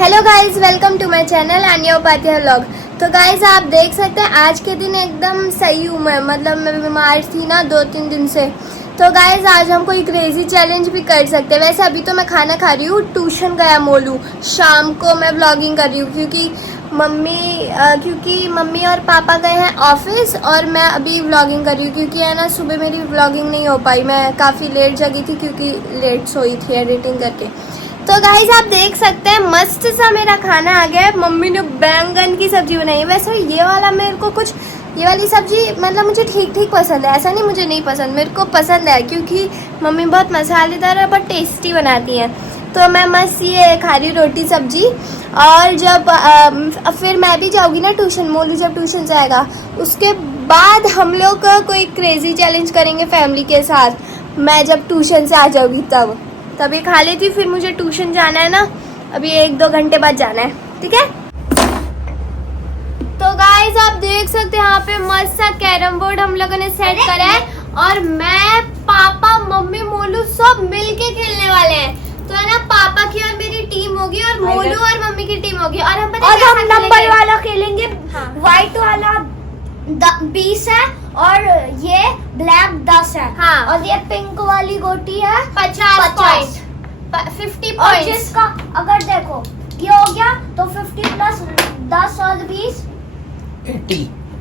Hello guys, welcome to my channel Anya Upadhyay vlog. तो guys आप देख सकते हैं आज के दिन एकदम सही हूँ मैं, मतलब मैं बीमार थी ना 2-3 दिन से। तो गाइस आज हम कोई क्रेजी चैलेंज भी कर सकते हैं। वैसे अभी तो मैं खाना खा रही हूँ, ट्यूशन गया मोलू, शाम को मैं व्लॉगिंग कर रही हूँ क्योंकि मम्मी और पापा गए हैं ऑफिस और मैं अभी व्लॉगिंग कर रही हूँ क्योंकि है ना सुबह मेरी व्लॉगिंग नहीं हो पाई, मैं काफ़ी लेट जगी थी क्योंकि लेट सोई थी एडिटिंग करके। तो गाइस आप देख सकते हैं मस्त सा मेरा खाना आ गया है। मम्मी ने बैंगन की सब्जी बनाई है। वैसे ये वाला मेरे को कुछ ये वाली सब्जी मतलब मुझे ठीक ठीक पसंद है, ऐसा नहीं मुझे नहीं पसंद, मेरे को पसंद है क्योंकि मम्मी बहुत मसालेदार और बहुत टेस्टी बनाती हैं। तो मैं मस्त ये खा रही रोटी सब्जी। और जब फिर मैं भी जाऊँगी ना ट्यूशन, मोलू जब ट्यूशन जाएगा उसके बाद हम लोग कोई क्रेजी चैलेंज करेंगे फैमिली के साथ। मैं जब ट्यूशन से आ जाऊँगी तभी खा लेती, फिर मुझे ट्यूशन जाना है ना, अभी 1-2 घंटे बाद जाना है, ठीक है। तो गाइस आप देख सकते हैं यहाँ पे मस्त सा कैरम बोर्ड हम लोगों ने सेट करा है और मैं, पापा, मम्मी, मोलू सब मिलके खेलने वाले हैं। तो है ना पापा की और मेरी टीम होगी और मोलू और मम्मी की टीम होगी और हम हम नंबर वाला खेलेंगे। व्हाइट वाला 20 है और ये ब्लैक 10 है। हाँ। और ये पिंक वाली गोटी है 50 पॉइंट 50 पॉइंट। जिसका अगर देखो ये हो गया तो 50 प्लस 10 और 20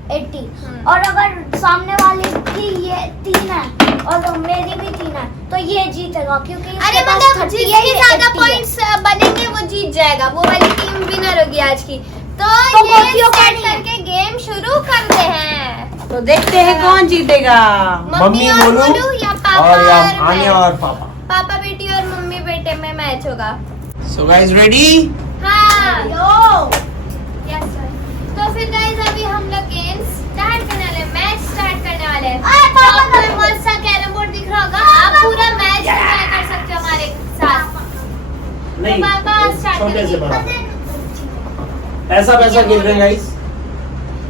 80। और अगर सामने वाले की ये 3 है और मेरी भी 3 है तो ये जीतेगा क्योंकि अरे मतलब जिसके ज्यादा पॉइंट्स बनेंगे वो जीत जाएगा, वो वाली टीम विनर होगी आज की। तो ये स्टार्ट करके गेम शुरू करते हैं। तो देखते हैं कौन जीतेगा, मम्मी और मोलू या पापा और आन्या और पापा। पापा बेटी और मम्मी बेटे में मैच होगा। So guys ready? हाँ यस सर। तो फिर गाइस अभी हम लोग गेम स्टार्ट करने वाले, मैच स्टार्ट करने वाले हैं। आपको मस्त सा कैरम बोर्ड दिख रहा होगा, आप पूरा मैच एंजॉय कर सकते हो हमारे साथ। नहीं, तो पापा स्टार्ट छोटे से करेंगे। बड़ा। ऐसा पैसा खेल रहे हैं गाइस,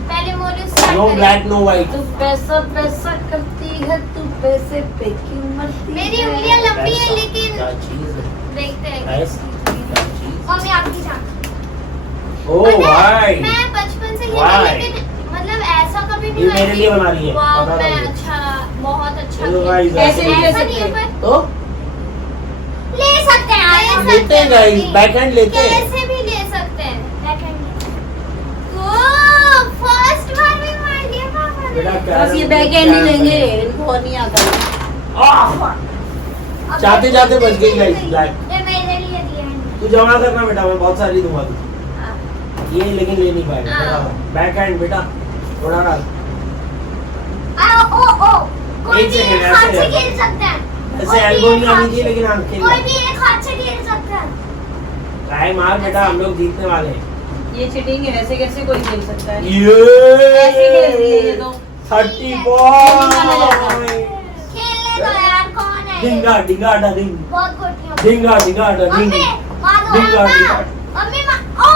पहले मोलू स्टार्ट नो करें। ब्लैक नो व्हाइट। तू पैसा पैसा करती है, तू पैसे पे क्यों मरती मेरी है? उंगलियां लंबी है लेकिन क्या चीज है? देखते हैं। क्या चीज? मम्मी आपकी जान। ओह वाई, मैं बचपन से Why? लेकिन मतलब ऐसा कभी नहीं ये मेरे लिए बना रही है, वाह पता मैं नहीं। अच्छा, बहुत अच्छा चलो खेला। guys, ऐसे नहीं ले ऐसा नहीं है सकते। पर तो ले सकते हैं, लेते हैं गाइस, बैक हैंड लेते हैं। कैसे भी ले सकते हैं ओह फर्स्ट बार भी मार दिया पापा ने। बेटा बस ये बैक एंड ही लेंगे, इनको और नहीं आता। चाहते चाहते बच गई गाइस ब्लैक। ये मेरे लिए दिया है। तू जमा करना बेटा, मैं बहुत सारी दूंगा तुझे। ये लेकिन ले नहीं पाएगा। बैक हैंड बेटा, थोड़ा डाल। ओ कोई एक भी सेकंड, एक हाथ ऐसे से है। खेल सकता है। ऐसे एल्बो नहीं आनी चाहिए लेकिन हम खेल कोई भी एक हाथ से खेल सकता है। ट्राई मार बेटा, हम लोग जीतने वाले हैं। ये चीटिंग है, ऐसे कैसे कोई खेल सकता है? ऐसे खेल रही है ये तो। 30 पॉइंट। खेलने दो यार, कौन है ये? डिंगा डिंगा डिंग, बहुत गोटियां। डिंगा डिंगा डिंग, मम्मी मारो डिंगा मम्मा। डिंगा। मम्मी ओ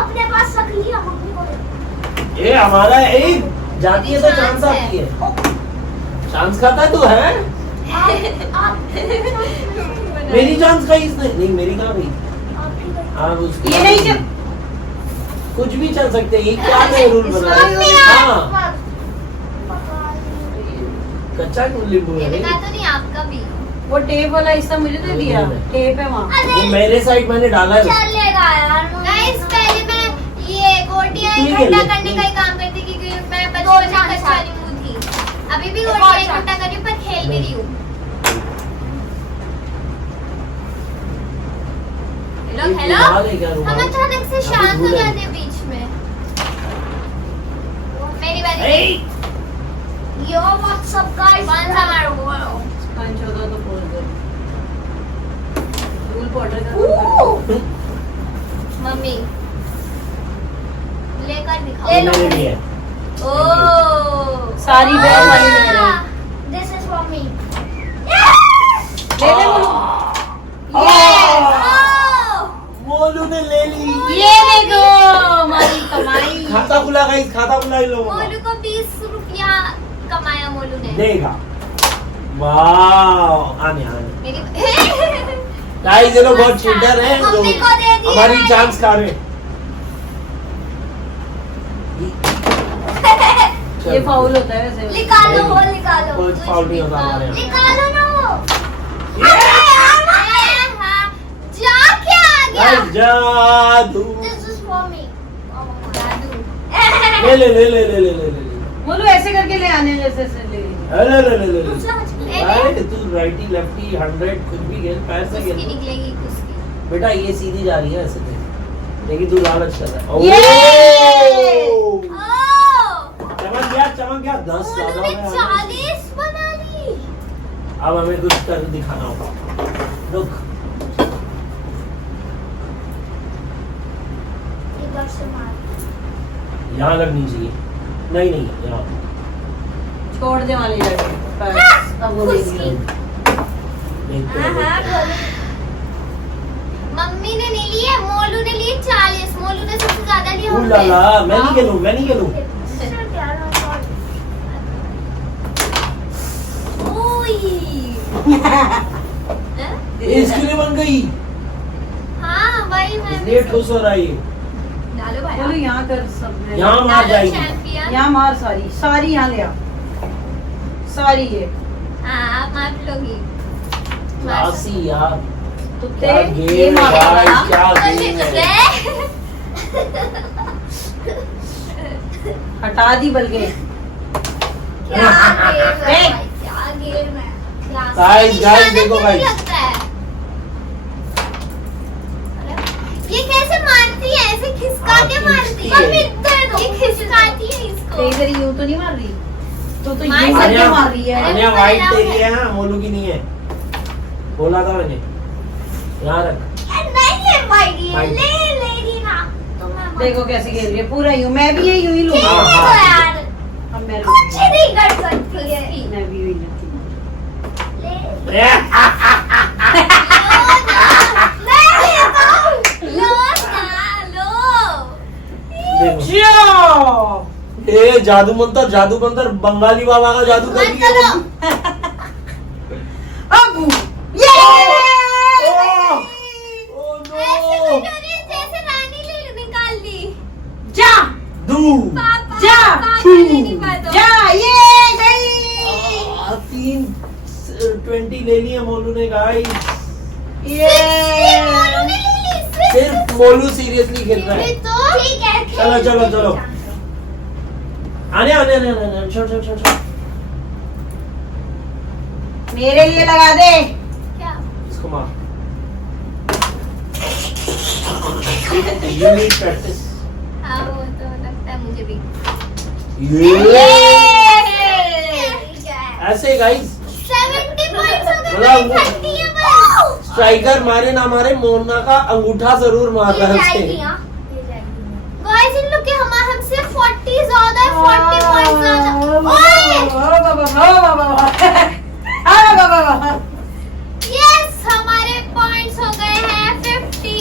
अपने पास रख लिया मम्मी को। ये हमारा है, जाती है तो चांस आती है। चांस खाता है तू है? मेरी चांस गई इसने, नहीं मेरी कहाँ गई? हाँ उसकी ये नहीं जब कुछ भी चल सकते हैं, ये क्या नए रूल बना रहे हैं? हाँ कच्चा नींबू है। तो नहीं आपका भी वो टेप वाला हिस्सा मुझे दे दिया, टेप है वहाँ। वो मेरे साइड मैंने डाला है। चलेगा यार। गाइस पहले मैं ये गोटियां ठीक है, इकट्ठा ले, करने का ही काम करती क्योंकि मैं बचपन में कच्चा नींबू थी। अभी भी गोटियां इकट्ठा कर रही हूं पर खेल भी रही हूं। हेलो हम अचानक से शांत हो जाते हैं बीच में। मेरी बारी। यो व्हाट्स अप गाइस, कौन सा मारो बोलो। 5-14 तो बोल दे। रूल पाउडर का मम्मी लेकर दिखाओ। ले लो लिए। ओह सारी बैग वाली ले रहे हैं। This is for me. ले ले बोलो। मोलू ने ले ली। ये देखो हमारी कमाई। खाता खुला गाइस, खाता खुला इन लोगों मोलू का। को 20 रुपया कमाया मोलू ने। देगा। वाह आने आने। मेरी गाइस ये लोग बहुत चीटर हैं तो मम्मी को दे दिया हमारी मैंने। चांस खा रहे हैं। ये फाउल होता है वैसे। निकालो वो निकालो। कोई फाउल नहीं होता हमारे यहाँ। निकालो ना वो। जा क्या आ गया? गाइस जादू This is for me. ले ले ले ले ले ले ले ले बोलो ऐसे करके ले आने जैसे ऐसे ले। ले ले ले ले ले दूसरा मछली। भाई तू राइटी लेफ्टी 100 कुछ भी खेल पैर से उसकी खेल निकलेगी उसकी। बेटा ये सीधी जा रही है ऐसे नहीं। लेकिन तू लालच कर रहा है ये! ओह! ओह! चमक गया 10 ज्यादा उन्होंने में 40 बना ली। अब हमें कुछ कर दिखाना होगा रुक इधर से मार। यहाँ लगनी चाहिए नहीं नहीं यहाँ छोड़ दे वाली जगह। बस अब वो ले उसकी। देखते हैं, देखते हैं। मम्मी ने नहीं लिए, मोलू ने लिए 40। मोलू ने सबसे ज्यादा लिया। ऊ ला ला मैं नहीं खेलूं ये इसके लिए बन गई हाँ वही मैं इसलिए ठोस हो रहा है ये डालो भाई। बोलो यहाँ कर सब। यहाँ मार जाएगी चैंपियन। यहाँ मार सारी यहाँ ले आ। सारी ये हाँ आप मार लोगी। क्लासी यार तुत्ते क्या ये गेम है मार यार क्या गेम है हटा दी बल्कि। Guys, देखो guys। ये कैसे मारती है? ऐसे खिसका के मारती है। मम्मी इधर दो। ये खिसकाती है इसको। इधर यूं तो नहीं मार रही। तो मार यूं सकती करके है। मार रही है। अनिया वाइट तेरी है हाँ मोलू की नहीं है बोला था मैंने यहाँ रख नहीं ले पाएगी। भाई। ले लेगी ना तो मैं मार- देखो कैसे खेल रही है पूरा यूं। मैं भी ये यूं ही लूंगी। हाँ, खेलने दो यार। अब मैं कुछ नहीं कर सकती है। मैं भी यूं ही लेती हूँ। ले लो ना। देखो जाओ। ये जादू मंतर बंगाली बाबा का जादू कर रही है अब ये जैसे रानी ले निकाल ली। जा दू पापा जा। पापा ले नहीं पाता। जा ये गई। 20 ले लिए मोलू ने गाइस ये मोलू ने ले ली। सिर्फ मोलू सीरियसली खेल रहा है तो ठीक है। चलो आने छोड़ मेरे लिए लगा दे। क्या? इसको मार You need practice. हाँ वो तो लगता है मुझे भी। ये ऐसे गाइस 70 पॉइंट्स हो गए। मतलब वो- 30 है बस। स्ट्राइकर मारे ना मारे मोना का अंगूठा जरूर मार रहा है उसके गाइस इन लोग के हमसे 40 ज्यादा है। 40 पॉइंट्स ज्यादा। ओए यस हमारे पॉइंट्स हो गए हैं 50।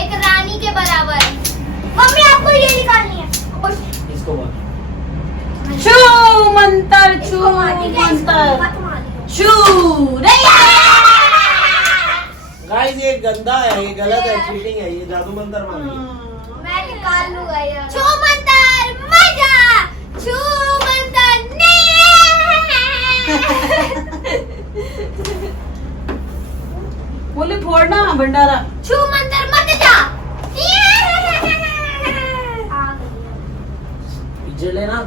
एक रानी के बराबर। मम्मी आपको ये निकालनी है। इसको मार छू मंतर छू मंतर छू नहीं। गाइस ये गंदा है ये गलत है चीटिंग है ये जादू मंतर मार रही है मैं निकाल लूंगा यार। छू मंतर मजा। छू मंतर बोले फोड़ना भंडारा। छू मंतर मत जा। पीछे लेना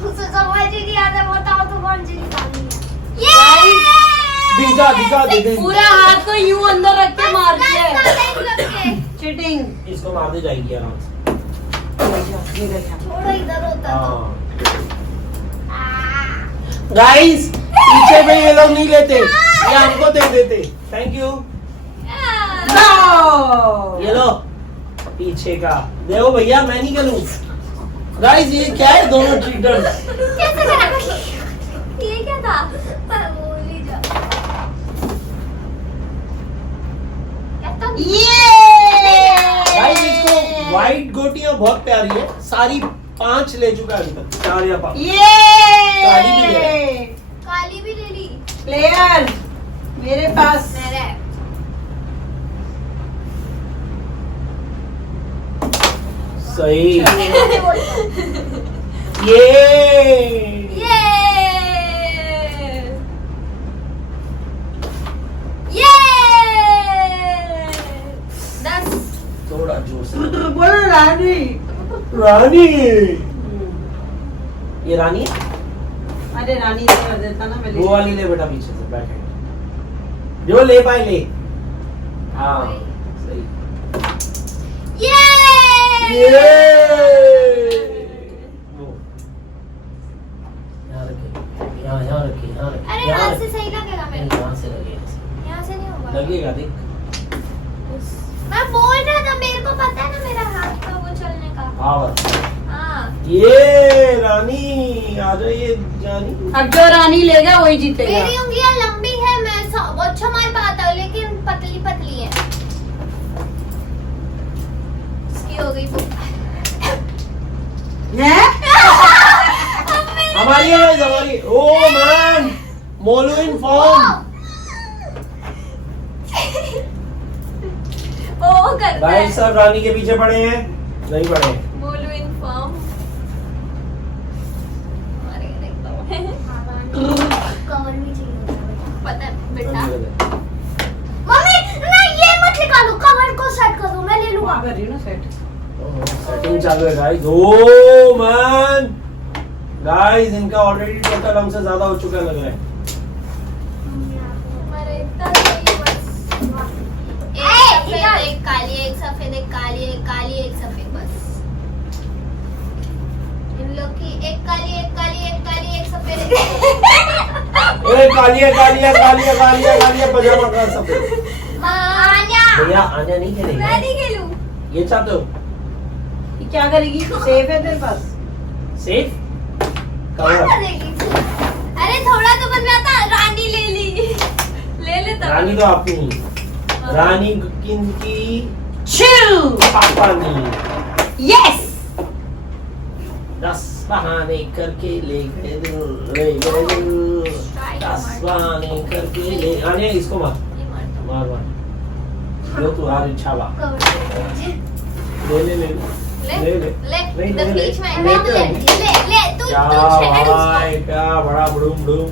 मुझे समझ ही नहीं आता। बताओ तो कौन सी निकालनी है। ये दिखा दे पूरा हाथ को यूं अंदर रख के मार दिया। चीटिंग। इसको मार दे जाएगी आराम से थोड़ा इधर होता तो। गाइस पीछे में ये लोग नहीं लेते ये हमको दे देते थैंक यू ये लो पीछे का देखो भैया मैं नहीं खेलूं गाइस ये क्या है दोनों चीटर्स कैसे करा? ये क्या था? पर भूल ही जा। क्या था? गाइस इसको व्हाइट गोटियां बहुत प्यारी है सारी 5 ले चुका है अभी तक 4 या 5 काली भी ले काली भी ले ली। प्लेयर मेरे पास मेरे सही ये ये ये 10 थोड़ा जोर से बोलो रानी। रानी ये रानी है? अरे रानी से कर देता ना मैं। वो वाली ले बेटा पीछे से बैक हैंड जो ले पाए ले। हाँ सही ये ये वो यहाँ रखिए यहाँ रखिए यहाँ रखिए अरे यहाँ से सही लगेगा मेरे को। यहाँ से लगेगा यहाँ से नहीं होगा। लगेगा देख मैं बोल रहा था मेरे को पता है ना मेरा हाथ का वो चलने का। हाँ हाँ ये रानी आ जाइए जानी। अब जो रानी लेगा वही जीतेगा। मेरी उंगलियां लंबी है मैं अच्छा मार पाता हूँ लेकिन पतली पतली है। इसकी हो गई वो। हमारी है हमारी। Oh man Molu in form. ओ करता भाई है सब रानी के पीछे पड़े हैं नहीं पड़े। बोलू इन फॉर्म। अरे देखता हूँ कवर भी चाहिए पता है बेटा। मम्मी नहीं ये मत निकालो कवर को सेट कर दो मैं ले लूंगा। कर रही हूँ ना सेट। सेटिंग चालू है गाइस। ओ मैन गाइस इनका ऑलरेडी टोटल हमसे ज्यादा हो चुका लग रहा है। अरे इतना सही बस। एक काली एक सफेद एक काली एक काली एक सफेद बस। इन लोग की एक काली एक काली एक काली एक सफेद ए कालिया कालिया कालिया कालिया कालिया पजामा का सफेद। आन्या भैया आन्या नहीं मैं खेलेंगे। नहीं खेलूं। ये चाहते हो ये क्या करेगी? सेफ है तेरे पास। सेफ क्या कवर। करेगी? अरे थोड़ा तो बन रहा था रानी ले ली ले ले तब। रानी तो अपनी रानी किनकी चिल। पापा नहीं। यस। 10 बहाने करके ले गए दिल 10 बहाने करके ले आने इसको मार मार मार लो तू हार इच्छा बा ले ले ले ले ले ले ले बीच में ले ले तू क्या छेड़ भाई क्या बड़ा बड़ूम बड़ूम।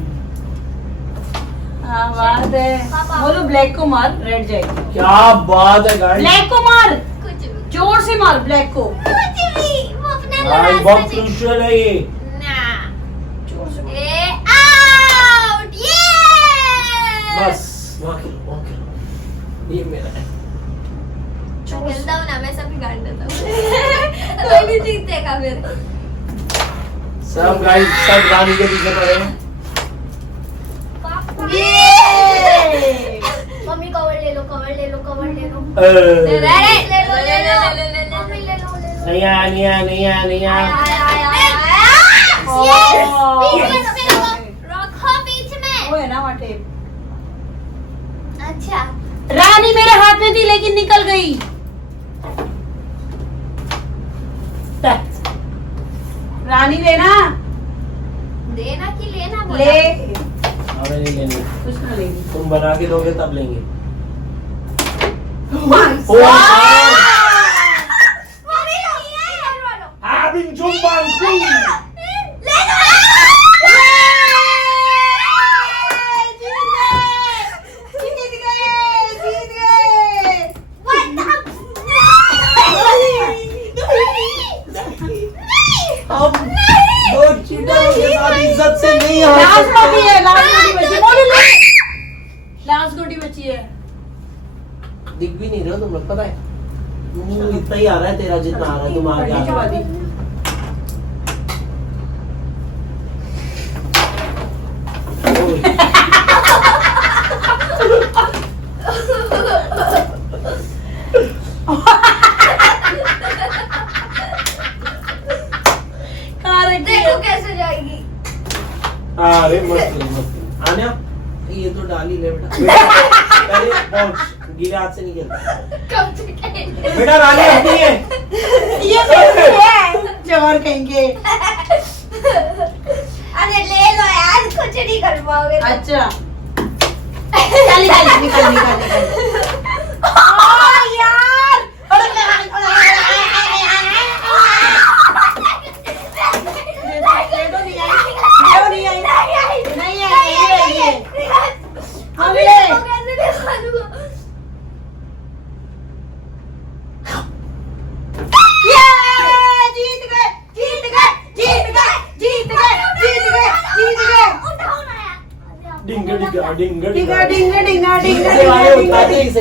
हाँ बात है। पापा। बोलो ब्लैक को मार रेड जाएगी। क्या बात है गाइस। ब्लैक को मार कुछ भी जोर से मार ब्लैक को। कुछ भी वो अपना गाइस लड़ा बहुत क्रूशियल है ये। ना ए आउट ये बस वहाँ खेलो ये मेरा है। खेलता हूँ ना मैं सब बिगाड़ देता हूँ कोई नहीं जीतेगा फिर। सब गाइस सब रानी के पीछे पड़े हैं। मम्मी कवर ले लो कवर ले लो कवर ले लो ले ले लो ले लो मम्मी ले लो ले लो। नहीं आया नहीं आया नहीं आया नहीं आया। बीच में रखो बीच में। वो है ना वहाँ टेप। अच्छा रानी मेरे हाथ में थी लेकिन निकल गई। रानी लेना देना कि लेना बोला? ले। हमें नहीं लेनी कुछ ना लेगी। तुम बना के दोगे तब लेंगे। मम्मी लो ये Having Jumbang Queen। ले लो हम दो चीटरों के साथ इज्जत से नहीं हार लास्ट गोटी है। सकते। लास्ट गोटी बची है। दिख भी नहीं रहे हो तुम लोग पता है। इतना ही आ रहा है तेरा जितना आ रहा है तुम आगे आ रहा है। देखो कैसे जाएगी। अरे मस्त आन्या ये तो डाली ले बेटा। पहले पहुंच गीले हाथ से नहीं खेलता कब से खेलेंगे? बेटा। रानी अपनी है ये मेरी है जोर कहेंगे। अरे ले लो यार कुछ नहीं कर पाओगे। अच्छा निकाल यार डिंगा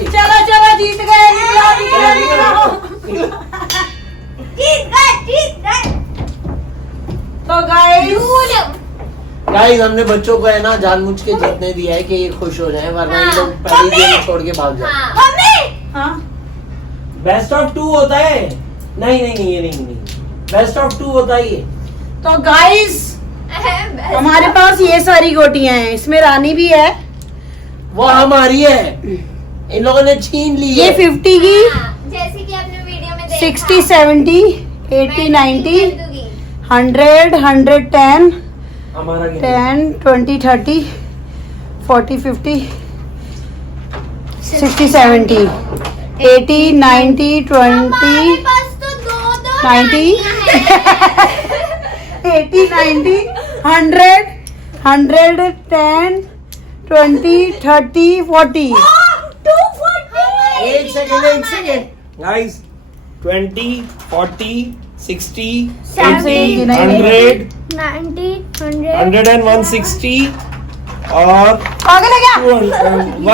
चलो चलो जीत गए तो गाइस हमने बच्चों को है ना जानबूझ के जीतने दिया है कि ये खुश हो जाए, वरना ये लोग पहली गेम छोड़ के भाग जाए। हाँ बेस्ट ऑफ 2 होता है। नहीं ये नहीं बेस्ट ऑफ 2 होता है ये। तो गाइस हमारे पास ये सारी गोटियां हैं, इसमें रानी भी है। वो हमारी है, इन लोगों ने छीन ली ये है। 50 की, जैसे कि आपने वीडियो में देखा 60 70 80 90 100 110 हमारा गेम 10 20 30 40 50 60 70 80 90 हमारे 20 पास तो दो 90 80 90 100 110 20 30 40 एक सेकेंड गाइस 20 40 60 80 100 100 and 160 और आगे लग गया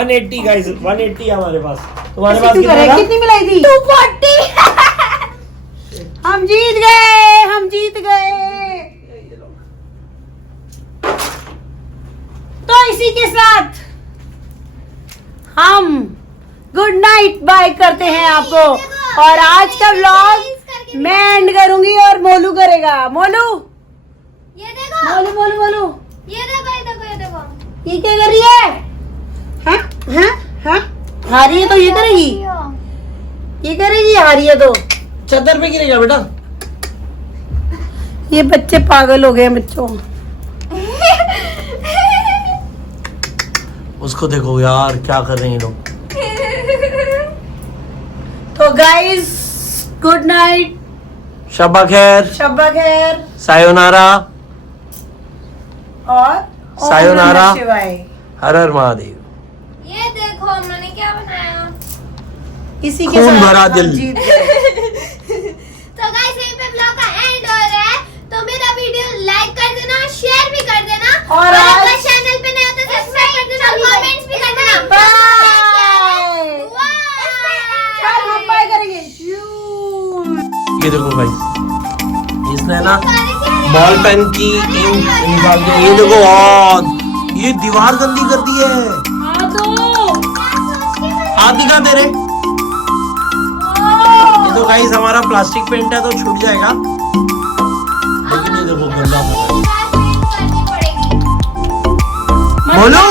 180 गाइस 180 हमारे पास। तुम्हारे पास कितनी कितना करे? था? कितनी मिलाई थी? 240 हम जीत गए तो इसी के साथ हम गुड नाइट बाय करते हैं आपको, और आज का व्लॉग मैं एंड करूंगी और मोलू करेगा। मोलू ये देखो मोलू ये देखो ये क्या कर रही है? हाँ? हारी है तो ये करेगी, हारी है तो। चद्दर पे गिरेगा बेटा। ये बच्चे पागल हो गए हैं बच्चों। उसको देखो यार क्या कर रहे हैं ये लोग। तो गाइस गुड नाइट, शब्बा खैर, शब्बा खैर सायोनारा, और सायोनारा। ओम नमः शिवाय। हर हर महादेव। ये देखो हमने क्या बनाया। इसी के खून साथ भरा हम दिल। जीत गए। तो गाइस यहीं पे ब्लॉग का एंड हो रहा है, तो मेरा वीडियो लाइक कर देना, शेयर भी कर देना, और अगर चैनल पे नए हो तो सब्सक्राइब कर देना, कमेंट्स भी कर देना। चल हम बाय करेंगे। ये देखो भाई, इसने ना बॉल पेन की इंक निकाल के, ये देखो और ये दीवार गंदी कर दी है। हाथ दिखा दे रहे। ये तो गाइस हमारा प्लास्टिक पेंट है तो छूट जाएगा, लेकिन ये देखो गंदा कर रहा है। बोलो